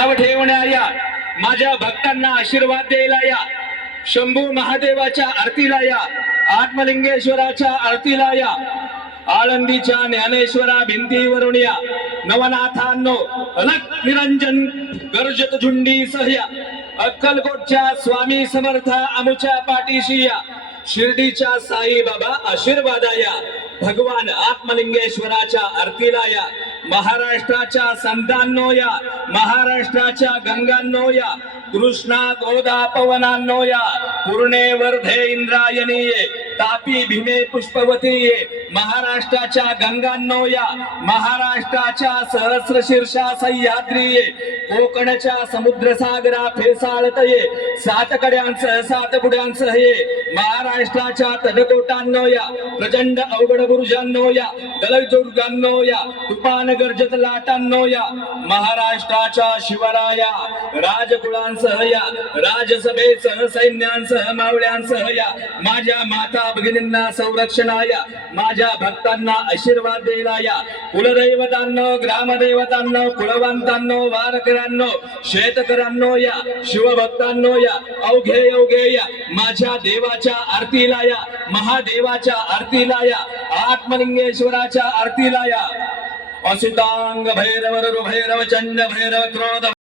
नाव ठेवण्या या. माझ्या भक्तांना आशीर्वाद द्यायला या. शंभू महादेवाच्या आरतीला या. आत्मलिंगेश्वराच्या आरतीला या. आळंदीच्या ज्ञानेश्वरा भिंतीवरून या. नवनाथांनो अलक निरंजन गर्जत झुंडी सहया अक्कलकोटच्या स्वामी समर्थ अमुच्या पाठीशी या. शिर्डीच्या साईबाबा आशीर्वादा या. भगवान आत्मलिंगेश्वराच्या आरतीला या. महाराष्ट्राच्या संतांनो या महाराष्ट्राच्या गंगांनो या कृष्णा गोदा पवनांनो या पूर्णे वर्धे इंद्रायणीये तापी भीमे पुष्पवतीये महाराष्ट्राच्या गंगांनो या महाराष्ट्राच्या सहस्रशीर्षा सह्याद्री ये कोकणच्या समुद्र सागरा फेसाळत ये सात कड्यांसह ये महाराष्ट्राच्या तडकोटांनो या प्रचंड अवघड बुरुजांनो या दलदुर्गांनो या तुफान गर्जत लाटांनो या महाराष्ट्राच्या शिवराया राजकुळांसह या राजसभेसह सैन्यांसह मावळ्यांसह या माझ्या माता भगिनींना संरक्षणाया माझ्या माझ्या भक्तांना आशीर्वाद द्यायला या. कुलदैवतांनो ग्रामदैवतांनो कुलवंतांनो वारकऱ्यांनो शेतकऱ्यांनो या शिवभक्तांनो या अवघे अवघे या माझ्या देवाच्या आरतीला या महादेवाच्या आरतीला या आत्मलिंगेश्वराच्या आरतीला या. असितांग भैरव भैरव चंड भैरव क्रोध